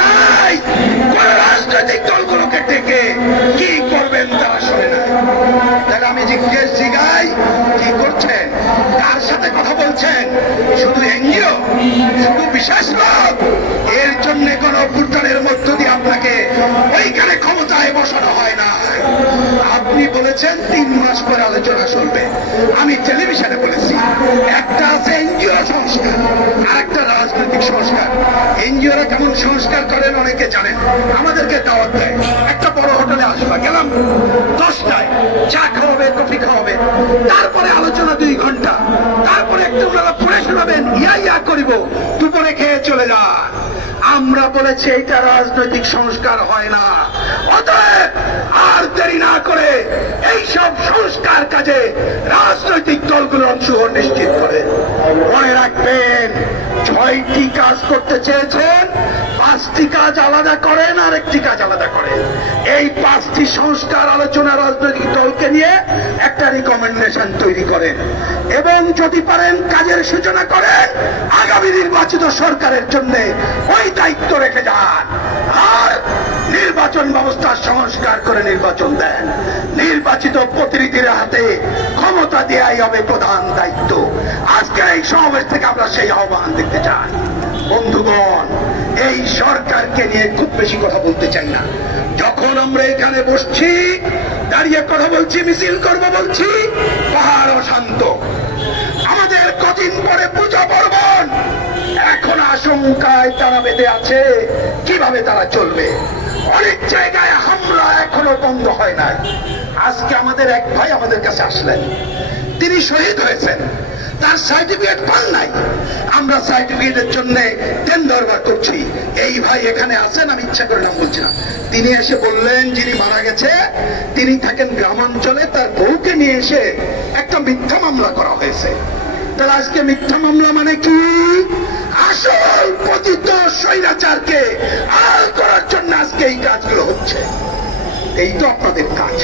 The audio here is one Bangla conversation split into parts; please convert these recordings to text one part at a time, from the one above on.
নাই, কোন রাজনৈতিক দলগুলোকে ডেকে কি করবেন তারা শোনে নাই। তাহলে আমি জিজ্ঞেস জিগাই, কি করছেন, কার সাথে কথা বলছেন? শুধু এনজিও, শুধু বিশেষ লোক? এর জন্য কোন অভ্যুত্থানের মধ্য দিয়ে আপনাকে ওইখানে ক্ষমতায় বসানো হয় না। আপনি বলেছেন 3 মাস পরে আলোচনা চলবে। আমি টেলিভিশনে বলেছি, একটা আছে এনজিও সংস্কার আর একটা রাজনৈতিক সংস্কার। এনজিওরা কেমন সংস্কার করেন অনেকে জানেন। আমাদেরকে দাওয়াত দেয়, একটা বড় হোটেলে আসবা, গেলাম 10টায়, চা খাওয়াবে, কফি খাওয়াবে, তারপরে আলোচনা 2 ঘন্টা, তারপরে একটু ওনারা পড়ে শোনাবেন, ইয়া করিব, দুপুরে খেয়ে চলে যান। আমরা বলেছি এটা রাজনৈতিক সংস্কার হয় না। অতএব আর দেরি না করে এইসব সংস্কার কাজে রাজনৈতিক দলগুলোর অংশগ্রহণ নিশ্চিত করে। মনে রাখবেন, 6টি কাজ করতে চেয়েছেন, 5টি কাজ আলাদা করেন আর 1টি কাজ আলাদা করেন। এই 5টি সংস্কার আলোচনা রাজনৈতিক দলকে নিয়ে একটা রিকমেন্ডেশন তৈরি করেন এবং যদি পারেন কাজের সূচনা করেন। আগামী নির্বাচিত সরকারের জন্য ওই দায়িত্ব রেখে যান। আর নির্বাচন ব্যবস্থা সংস্কার করে নির্বাচন দেন। নির্বাচিত প্রতিনিধির হাতে ক্ষমতা দেওয়াই হবে প্রধান দায়িত্ব। আজকের এই সমাবেশ থেকে আমরা সেই আহ্বান দিতে চাই। বন্ধুগণ, এই সরকারকে নিয়ে খুব বেশি কথা বলতে চাই না। যখন আমরা এখানে বসছি, দাঁড়িয়ে কথা বলছি, মিছিল করবো বলছি, পাহাড় অশান্ত। আমাদের কদিন পরে পূজা পার্বণ, এখন আশঙ্কায় তারা বেঁধে আছে কিভাবে তারা চলবে। অনেক জায়গায় হামলা এখনো বন্ধ হয় নাই। আজকে আমাদের এক ভাই আমাদের কাছে আসলেন, তিনি শহীদ হয়েছেন, তার সার্টিফিকেট পান নাই। আমরা সার্টিফিকেটের জন্য দরবার করছি। এই ভাই এখানে আছেন, আমি ইচ্ছা করে নাম বলছি না। তিনি এসে বললেন, যিনি মারা গেছে তিনি থাকেন গ্রামাঞ্চলে, তার বউকে নিয়ে এসে একটা মিথ্যা মামলা করা হয়েছে। তাহলে আজকে মিথ্যা মামলা মানে কি? আসল পতিত স্বৈরাচারকে আড়াল করার জন্য আজকে এই কাজগুলো হচ্ছে। এই তো আপনাদের কাজ।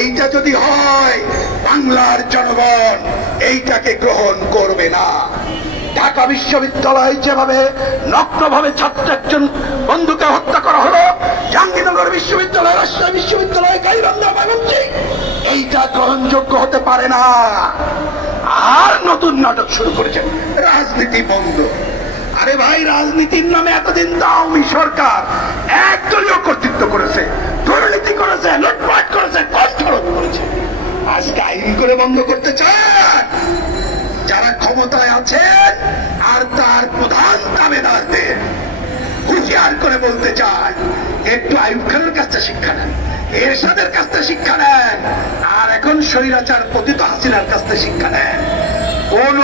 এইটা যদি হয়, বাংলার জনগণ এইটাকে গ্রহণ করবে না। ঢাকা বিশ্ববিদ্যালয় যেভাবে নগ্নভাবে ছাত্র একজন বন্ধুকে হত্যা করা হলো, জাহাঙ্গীরনগর বিশ্ববিদ্যালয়, রাজশাহী বিশ্ববিদ্যালয়, গাইবান্ধা, ময়মনসিংহ, এইটা গ্রহণযোগ্য হতে পারে না। আর নতুন নাটক শুরু করেছেন, রাজনীতি বন্ধ। আরে ভাই, রাজনীতির নামে এতদিন আওয়ামী সরকার একদলীয় কর্তৃত্ব করেছে, দুর্নীতি করেছে, লুটপাট করেছে, কণ্ঠরোধ করেছে। আজকে আইন করে বন্ধ করতে চান? যারা ক্ষমতায় আছেন আর তার প্রধান দাবেদারদের হুঁশিয়ার করে বলতে চায়, একটু আইয়ুব খানের কাছে শিক্ষা নেন, এরশাদের কাছে শিক্ষা নেন, আর এখন স্বৈরাচার পতিত হাসিনার কাছে শিক্ষা নেন। কোন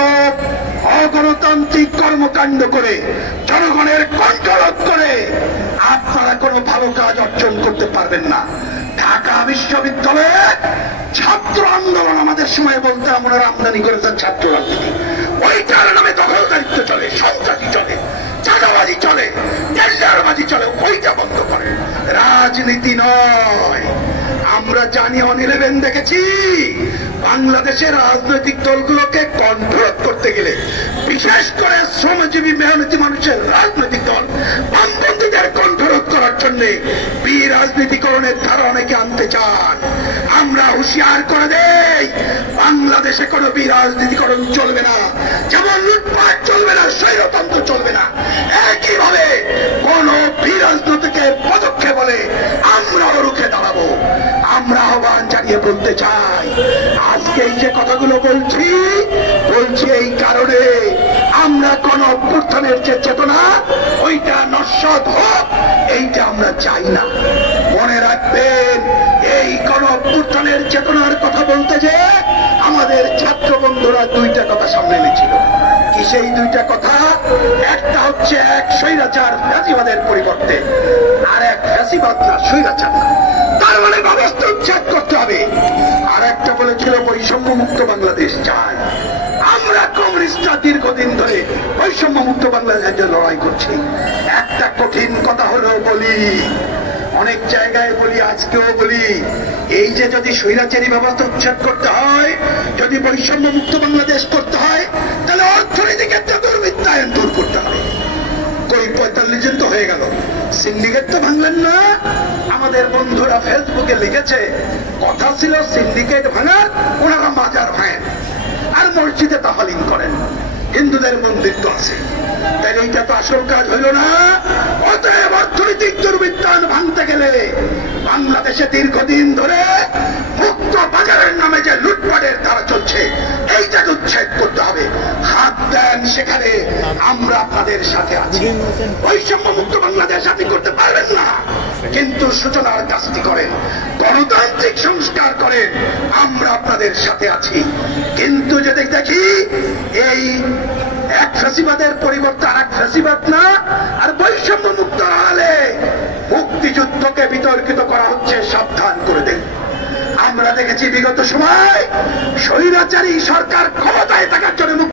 অগণতান্ত্রিক কর্মকাণ্ড করে, জনগণের কণ্ঠরোধ করে আপনারা কোনো ভালো কাজ অর্জন করতে পারবেন না। ঢাকা বিশ্ববিদ্যালয়ে ছাত্র আন্দোলন আমাদের সময় বলতে আমরা আমদানি করেছেন ছাত্র রাজনীতি। ওইটার নামে দখলদারিত্ব চলে, সন্ত্রাসী চলে, চাঁদাবাজি চলে, টেন্ডারবাজি চলে। ওইটা বন্ধ করে, রাজনীতি নয়। আমরা জানি, 11 দেখেছি, বাংলাদেশের রাজনৈতিক দলগুলোকে কন্ট্রোল করতে গেলে, বিশেষ করে শ্রমজীবী মেহনতি মানুষের রাজনৈতিক দল বামপন্থীদের কন্ট্রোল করার জন্য বিরাজনীতিকরণের ধারা অনেকে আনতে চান। আমরা হুঁশিয়ার করে দেই, বাংলাদেশে কোনো বিরাজনীতিকরণ চলবে না। যেমন লুটপাট চলবে না, স্বৈরতন্ত্র চলবে না, একইভাবে কোন বিরাজনীতিকের পদক্ষেপ বলে আমরাও রুখে দাঁড়াবো। আমরা আহ্বান জানিয়ে বলতে চাই, আজকে এই যে কথাগুলো বলছি এই কারণে আমরা কোন অভ্যুত্থানের যে চেতনা, ওইটা নস্যাৎ হোক, এইটা আমরা চাই না। মনে রাখবেন, এই কোন অভ্যুত্থানের চেতনার কথা বলতে যে আমাদের ছাত্র বন্ধুরা 2টা কথা সামনে এনেছিল। কি সেই 2টা কথা? একটা হচ্ছে এক স্বৈরাচার ফ্যাসিবাদের পরিবর্তে, আর এক ফ্যাসিবাদ না, স্বৈরাচার না, তার মানে ব্যবস্থা উচ্ছেদ করতে হবে। আর একটা বলেছিল বৈষম্য মুক্ত বাংলাদেশ চাই। আমরা কমিউনিস্টরা দীর্ঘদিন ধরে বৈষম্য মুক্ত বাংলাদেশের জন্য লড়াই করছি। একটা কঠিন কথা হলো বলি, অনেক জায়গায় বলি, আজকেও বলি, এই যে যদি স্বৈরাচারী ব্যবস্থা উচ্ছেদ করতে হয়, যদি বৈষম্য মুক্ত বাংলাদেশ করতে হয়, তাহলে অর্থনীতির ক্ষেত্রে দুর্বৃত্তায়ন দূর করতে হবে। 45 জন তো হয়ে গেল, সিন্ডিকেট তো ভাঙলেন না। আমাদের বন্ধুরা ফেসবুকে লিখেছে, কথা ছিল সিন্ডিকেট ভাঙার, ওনারা মাজার ভাঙেন আর মসজিদে তাফালিং করেন, হিন্দুদের মন্দির তো আছে। তাহলে এইটা তো আসল কাজ হইল না। অতএব অর্থনৈতিক দুর্বৃত্তায়ন ভাঙতে গেলে বাংলাদেশে দীর্ঘদিন ধরে মুক্ত বাজারের নামে যে লুটপাটের ধারা চলছে, এইটাকে উচ্ছেদ করতে হবে। হাত দেন সেখানে, আমরা আপনাদের সাথে আছি। বৈষম্য মুক্ত বাংলাদেশ আপনি করতে পারবেন না, কিন্তু সূচনার কাজটি করেন, গণতান্ত্রিক সংস্কার করেন, আমরা আপনাদের সাথে আছি। কিন্তু যদি দেখি এই এক ফ্যাসিবাদের পরিবর্তে আর এক ফ্যাসিবাদ না, আর বৈষম্য মুক্ত হলে মুক্তিযুদ্ধকে বিতর্কিত করা হচ্ছে, সাবধান করে দেন। আমরা দেখেছি বিগত সময় স্বৈরাচারী সরকার ক্ষমতায় থাকার জন্য